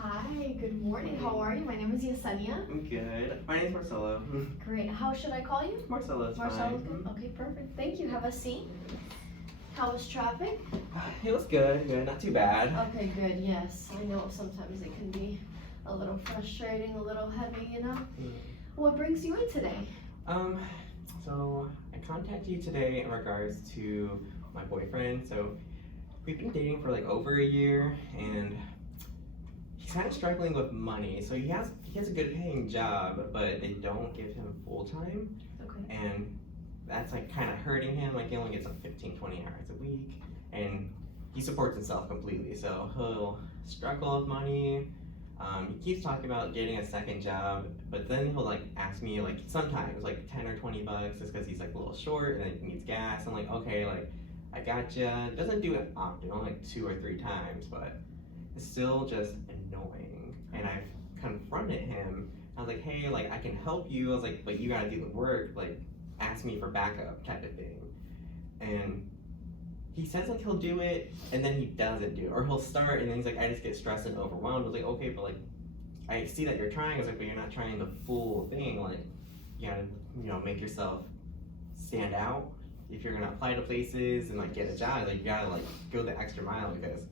Hi, good morning. How are you? My name is Yesenia. I'm good. My name's Marcelo. Great. How should I call you? Marcelo's Marcelo's fine. good. Okay, perfect. Thank you. Have a seat. How was traffic? It was good, not too bad. Okay, good. Yes, I know sometimes it can be a little frustrating, a little heavy, What brings you in today? So I contacted you today in regards to my boyfriend. So we've been dating for like over a year, and he's kind of struggling with money. So he has a good paying job, but they don't give him full time. Okay. And that's like kind of hurting him. Like he only gets like 15-20 hours a week, and he supports himself completely. So he'll struggle with money. He keeps talking about getting a second job, but then he'll like ask me like sometimes like 10 or 20 bucks just because he's like a little short and then he needs gas. I'm like, okay, like I gotcha. Doesn't do it often, only like 2 or 3 times, but it's still just annoying. And I've confronted him. I was like, hey, like I can help you. I was like, but you gotta do the work. Like ask me for backup type of thing. And he says like he'll do it and then he doesn't do it, or he'll start and then he's like, I just get stressed and overwhelmed. I was like, okay, but like I see that you're trying. I was like, but you're not trying the full thing. Like you gotta make yourself stand out if you're gonna apply to places and like get a job. Like you gotta like go the extra mile, because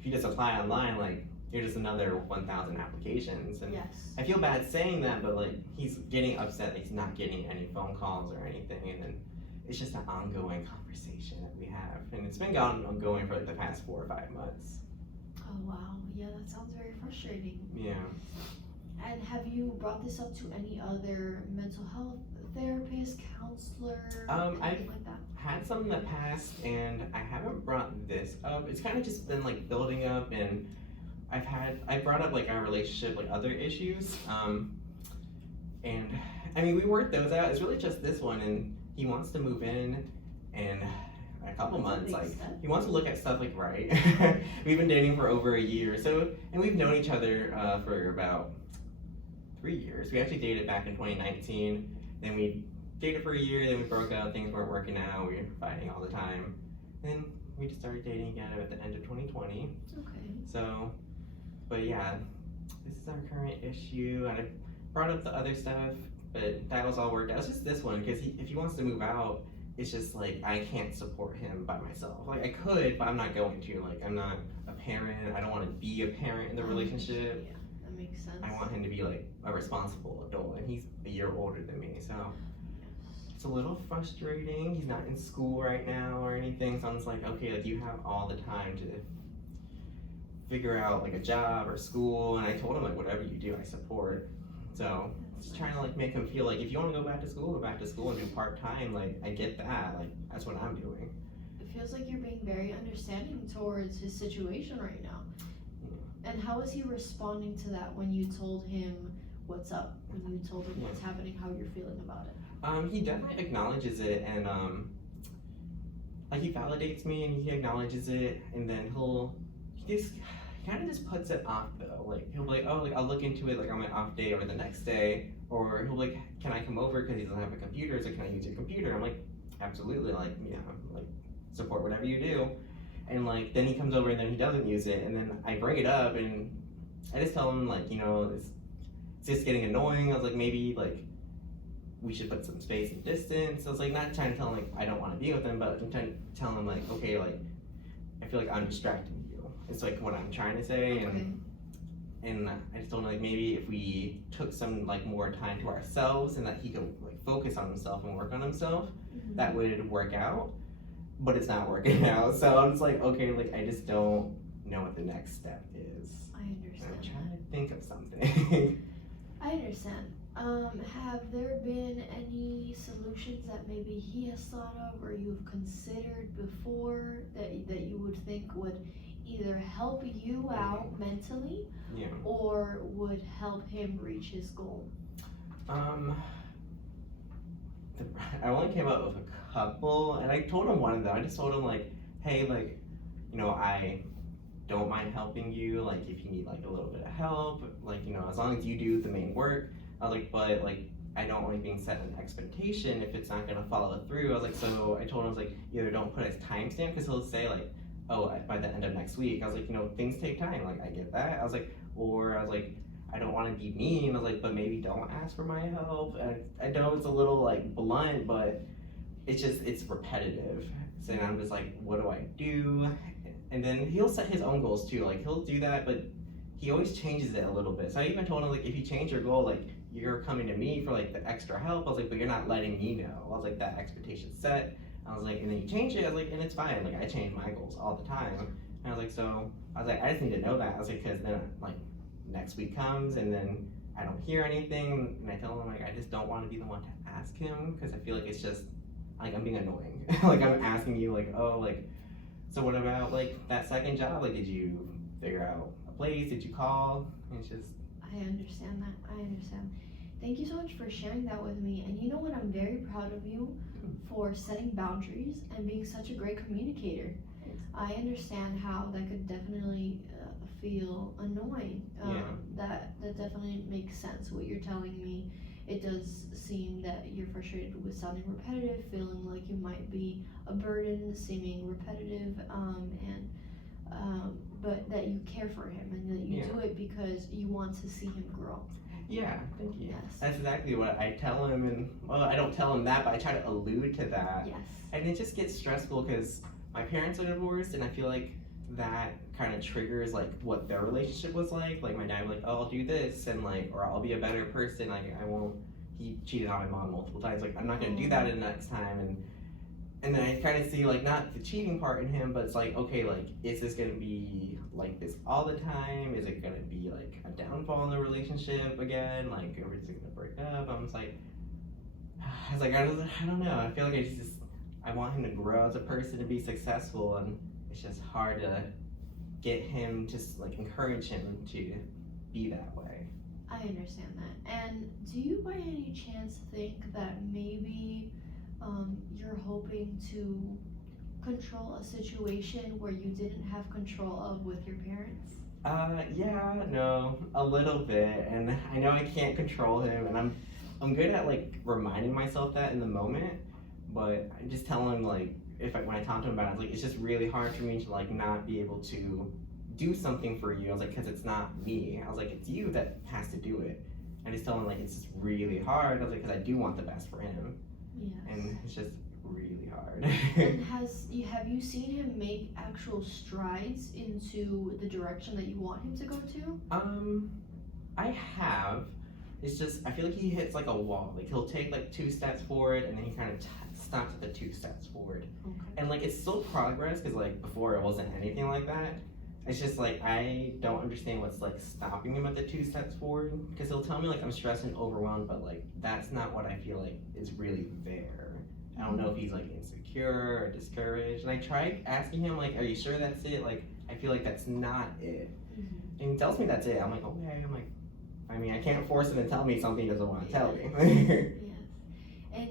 if you just apply online, like you're just another 1,000 applications. And Yes. I feel bad saying that, but like he's getting upset that he's not getting any phone calls or anything, and then it's just an ongoing conversation that we have, and it's been ongoing for like the past 4 or 5 months. Oh, wow. Yeah, that sounds very frustrating. Yeah. And have you brought this up to any other mental health therapist, counselor, anything like that? Had some in the past, and I haven't brought this up. It's kind of just been like building up, and I brought up like our relationship, like other issues, and I mean we worked those out. It's really just this one, and he wants to move in, and a couple months, like he wants to look at stuff like right. We've been dating for over a year, so, and we've known each other for about 3 years. We actually dated back in 2019, then we dated for a year, then we broke up, things weren't working out, we were fighting all the time. Then we just started dating again at the end of 2020. Okay. So, but yeah, this is our current issue. And I brought up the other stuff, but that was all worked out. It's just this one, because if he wants to move out, it's just like I can't support him by myself. Like I could, but I'm not going to. Like I'm not a parent. I don't want to be a parent in the relationship. Yeah, that makes sense. I want him to be like a responsible adult, and he's a year older than me, so it's a little frustrating. He's not in school right now or anything, so I'm just like, okay, like you have all the time to figure out like a job or school. And I told him like whatever you do, I support. So just trying to like make him feel like if you want to go back to school and do part-time, like I get that, like that's what I'm doing. It feels like you're being very understanding towards his situation right now. Yeah. And how is he responding to that when you told him what's up, when you told him what's happening, how you're feeling about it? He definitely acknowledges it, and like he validates me and he acknowledges it, and then he kind of just puts it off though. Like he'll be like, oh, like I'll look into it like on my off day or the next day, or he'll be like, can I come over because he doesn't have a computer? So can I use your computer? I'm like, absolutely, like yeah, like support whatever you do. And like then he comes over and then he doesn't use it, and then I bring it up and I just tell him like, it's just getting annoying. I was like, maybe like we should put some space and distance. I was like not trying to tell him like I don't want to be with him, but I'm trying to tell him like, okay, like I feel like I'm distracting you. It's like what I'm trying to say. Okay. And I just told him like maybe if we took some like more time to ourselves and that he could like focus on himself and work on himself, that would work out. But it's not working out. So I'm just like, okay, like I just don't know what the next step is. I understand. I'm trying to think of something. I understand. Have there been any solutions that maybe he has thought of or you've considered before that you would think would either help you out mentally or would help him reach his goal? I only came up with a couple, and I told him one of them. I just told him like, hey, like, I don't mind helping you, like if you need like a little bit of help, like as long as you do the main work. I was like, but like I don't like being set an expectation if it's not gonna follow through. I was like, so I told him, I was like, either don't put a timestamp, because he'll say like, oh, by the end of next week. I was like, things take time. Like, I get that. I was like, I don't want to be mean. I was like, but maybe don't ask for my help. And I know it's a little like blunt, but it's repetitive. So then I'm just like, what do I do? And then he'll set his own goals too. Like, he'll do that, but he always changes it a little bit. So I even told him, like, if you change your goal, like, you're coming to me for like the extra help. I was like, but you're not letting me know. I was like, that expectation's set. I was like, and then you change it. I was like, and it's fine. Like, I change my goals all the time. And I was like, so I was like, I just need to know that. I was like, because then like next week comes and then I don't hear anything, and I tell him like I just don't want to be the one to ask him because I feel like it's just like I'm being annoying. Like, I'm asking you like, oh, like, so what about like that second job? Like, did you figure out a place? Did you call? And it's just. I understand that. I understand. Thank you so much for sharing that with me. And you know what? I'm very proud of you for setting boundaries and being such a great communicator. I understand how that could definitely feel annoying. That definitely makes sense. What you're telling me, it does seem that you're frustrated with sounding repetitive, feeling like you might be a burden, seeming repetitive, but that you care for him and that you do it because you want to see him grow. Yeah, thank you. Yes. That's exactly what I tell him, and well, I don't tell him that, but I try to allude to that. Yes. And it just gets stressful because my parents are divorced, and I feel like that kind of triggers like what their relationship was like. Like, my dad would like, oh, I'll do this, and like, or I'll be a better person. Like, I won't. He cheated on my mom multiple times. Like, I'm not gonna do that the next time, and then I kind of see like not the cheating part in him, but it's like, okay, like, is this gonna be like this all the time? Is it gonna be like a downfall in the relationship again? Like, everything's gonna break up? I was like, I don't know. I feel like I want him to grow as a person, to be successful, and it's just hard to get him to like encourage him to be that way. I understand that. And do you by any chance think that maybe you're hoping to control a situation where you didn't have control of with your parents? Yeah, no, a little bit, and I know I can't control him, and I'm good at like reminding myself that in the moment, but I just tell him like when I talk to him about it, it's like it's just really hard for me to like not be able to do something for you. I was like, because it's not me. I was like, it's you that has to do it. I just tell him like it's just really hard. I was like, because I do want the best for him. Yes. And it's just really hard. And have you seen him make actual strides into the direction that you want him to go to? I have. It's just I feel like he hits like a wall. Like, he'll take like 2 steps forward and then he kind of stops at the 2 steps forward. Okay. And like, it's still progress because like before it wasn't anything like that. It's just like I don't understand what's like stopping him at the 2 steps forward, because he'll tell me like I'm stressed and overwhelmed, but like that's not what I feel like is really there. I don't know if he's like insecure or discouraged. And I tried asking him like, are you sure that's it? Like, I feel like that's not it. Mm-hmm. And he tells me that's it. I'm like, okay. I'm like, I mean, I can't force him to tell me something he doesn't want to tell me. Yes. And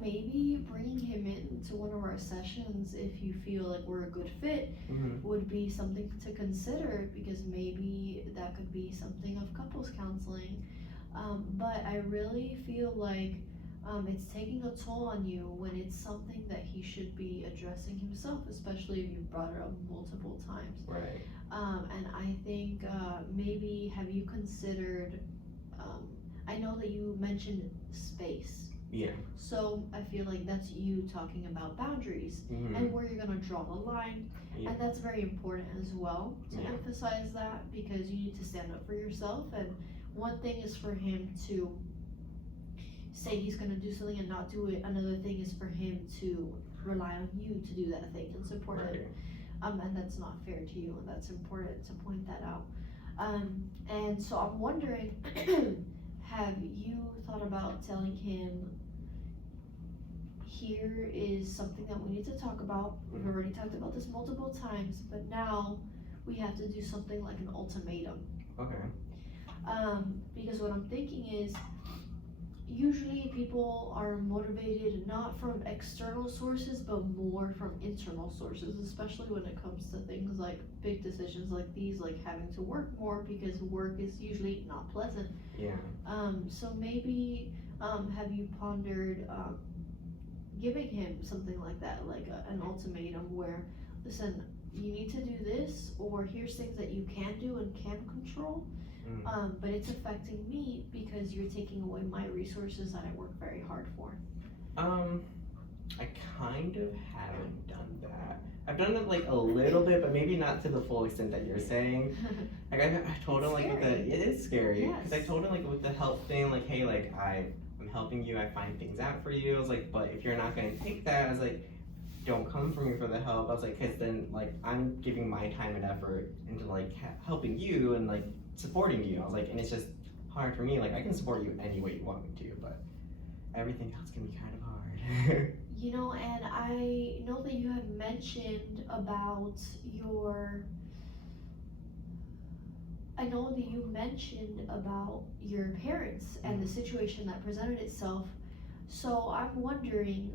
maybe bringing him into one of our sessions, if you feel like we're a good fit, would be something to consider, because maybe that could be something of couples counseling. But I really feel like it's taking a toll on you when it's something that he should be addressing himself, especially if you've brought it up multiple times. Right. And I think maybe have you considered, I know that you mentioned space. Yeah. So I feel like that's you talking about boundaries and where you're gonna draw the line. Yeah. And that's very important as well to Yeah. emphasize that, because you need to stand up for yourself. And one thing is for him to say he's gonna do something and not do it. Another thing is for him to rely on you to do that thing and support it. And that's not fair to you, and that's important to point that out. And so I'm wondering, have you thought about telling him, here is something that we need to talk about. We've already talked about this multiple times, but now we have to do something like an ultimatum. Okay. Because what I'm thinking is, usually people are motivated not from external sources, but more from internal sources, especially when it comes to things like big decisions like these, like having to work more, because work is usually not pleasant. Yeah. So maybe have you pondered giving him something like that, like an ultimatum where, listen, you need to do this, or here's things that you can do and can control. But it's affecting me because you're taking away my resources that I work very hard for. I kind of haven't done that. I've done it like a little bit, but maybe not to the full extent that you're saying. Like I told him like with it is scary because I told him like with the help thing, like hey, like I'm helping you, I find things out for you. I was like, but if you're not gonna take that, I was like, don't come for me for the help. I was like, because then like I'm giving my time and effort into like helping you and like supporting you. I was like, and it's just hard for me. Like I can support you any way you want me to, but everything else can be kind of hard. You know, and I know that you have mentioned about your parents and the situation that presented itself. So I'm wondering,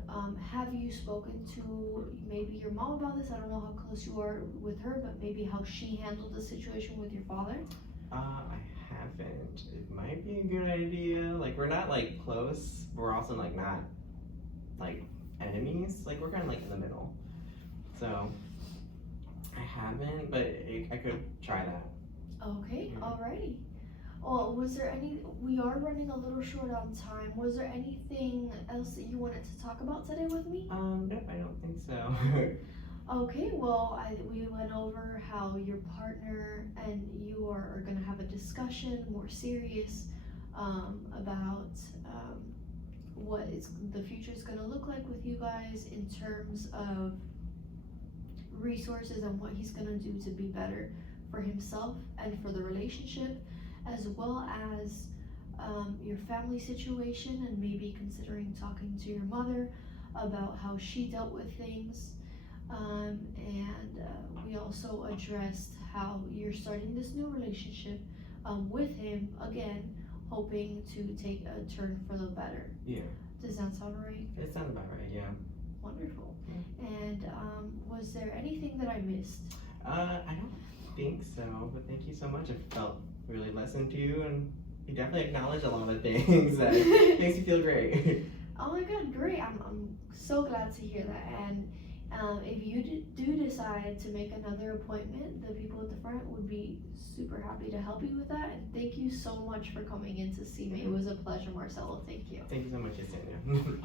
have you spoken to maybe your mom about this? I don't know how close you are with her, but maybe how she handled the situation with your father? I haven't. It might be a good idea. Like we're not like close, but we're also like not like enemies. Like we're kind of like in the middle. So I haven't, but I could try that. Okay, alrighty. Well, we are running a little short on time. Was there anything else that you wanted to talk about today with me? Nope, I don't think so. Okay, well, we went over how your partner and you are gonna have a discussion, more serious, about what the future is gonna look like with you guys in terms of resources and what he's gonna do to be better for himself and for the relationship, as well as your family situation, and maybe considering talking to your mother about how she dealt with things. We also addressed how you're starting this new relationship with him, again, hoping to take a turn for the better. Yeah. Does that sound right? It sounds about right, yeah. Wonderful. Yeah. And was there anything that I missed? I don't think so, but thank you so much. I felt really listened to, and you definitely acknowledged a lot of things that makes me feel great. Oh my god, great. I'm so glad to hear that. And if you do decide to make another appointment, the people at the front would be super happy to help you with that. And thank you so much for coming in to see me. It was a pleasure, Marcelo. Thank you. Thank you so much, Yesenia.